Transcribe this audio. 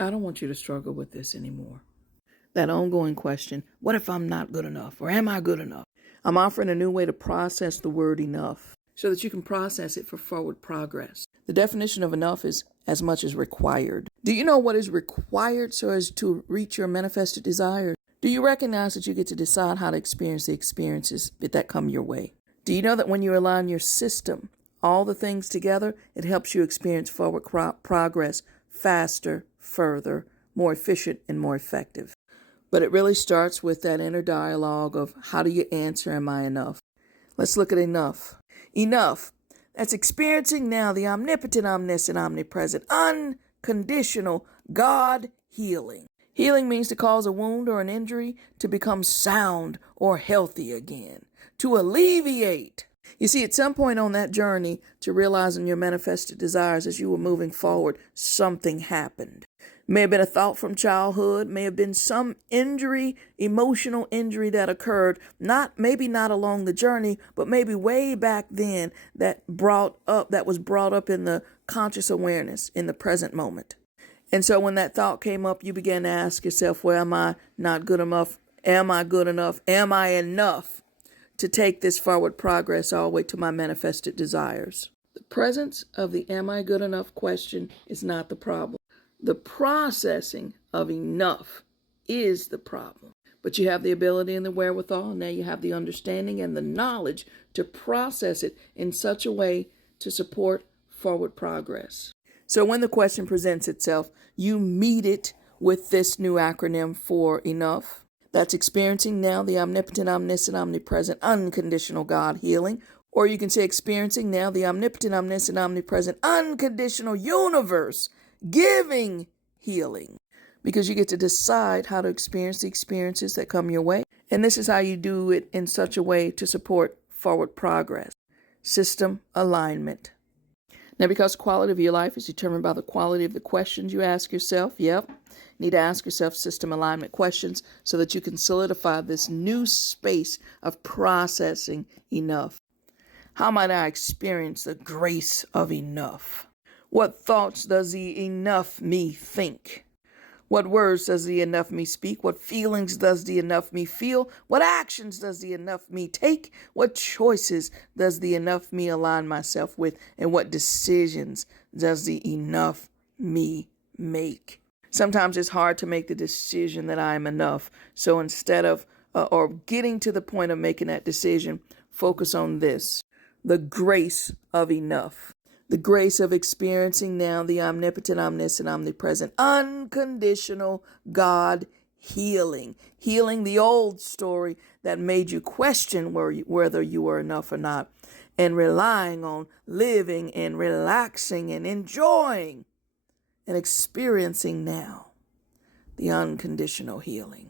I don't want you to struggle with this anymore. That ongoing question, what if I'm not good enough? Or am I good enough? I'm offering a new way to process the word enough so that you can process it for forward progress. The definition of enough is as much as required. Do you know what is required so as to reach your manifested desires? Do you recognize that you get to decide how to experience the experiences that come your way? Do you know that when you align your system, all the things together, it helps you experience forward progress faster, further, more efficient, and more effective? But it really starts with that inner dialogue of how do you answer, am I enough? Let's look at enough. Enough. That's experiencing now the omnipotent, omniscient, omnipresent, unconditional God healing. Healing means to cause a wound or an injury to become sound or healthy again, to alleviate. You see, at some point on that journey to realizing your manifested desires as you were moving forward, something happened. May have been a thought from childhood, may have been some injury, emotional injury that occurred, maybe not along the journey, but maybe way back then that was brought up in the conscious awareness in the present moment. And so when that thought came up, you began to ask yourself, well, am I not good enough? Am I good enough? Am I enough to take this forward progress all the way to my manifested desires? The presence of the am I good enough question is not the problem. The processing of enough is the problem. But you have the ability and the wherewithal, and now you have the understanding and the knowledge to process it in such a way to support forward progress. So when the question presents itself, you meet it with this new acronym for enough. That's experiencing now the omnipotent, omniscient, omnipresent, unconditional God healing. Or you can say experiencing now the omnipotent, omniscient, omnipresent, unconditional universe giving healing. Because you get to decide how to experience the experiences that come your way. And this is how you do it in such a way to support forward progress. System alignment. Now, because quality of your life is determined by the quality of the questions you ask yourself, you need to ask yourself system alignment questions so that you can solidify this new space of processing enough. How might I experience the grace of enough? What thoughts does the enough me think? What words does the enough me speak? What feelings does the enough me feel? What actions does the enough me take? What choices does the enough me align myself with? And what decisions does the enough me make? Sometimes it's hard to make the decision that I am enough. So instead of, or getting to the point of making that decision, focus on this, the grace of enough. The grace of experiencing now the omnipotent, omniscient, omnipresent, unconditional God healing. Healing the old story that made you question whether you were enough or not. And relying on living and relaxing and enjoying and experiencing now the unconditional healing.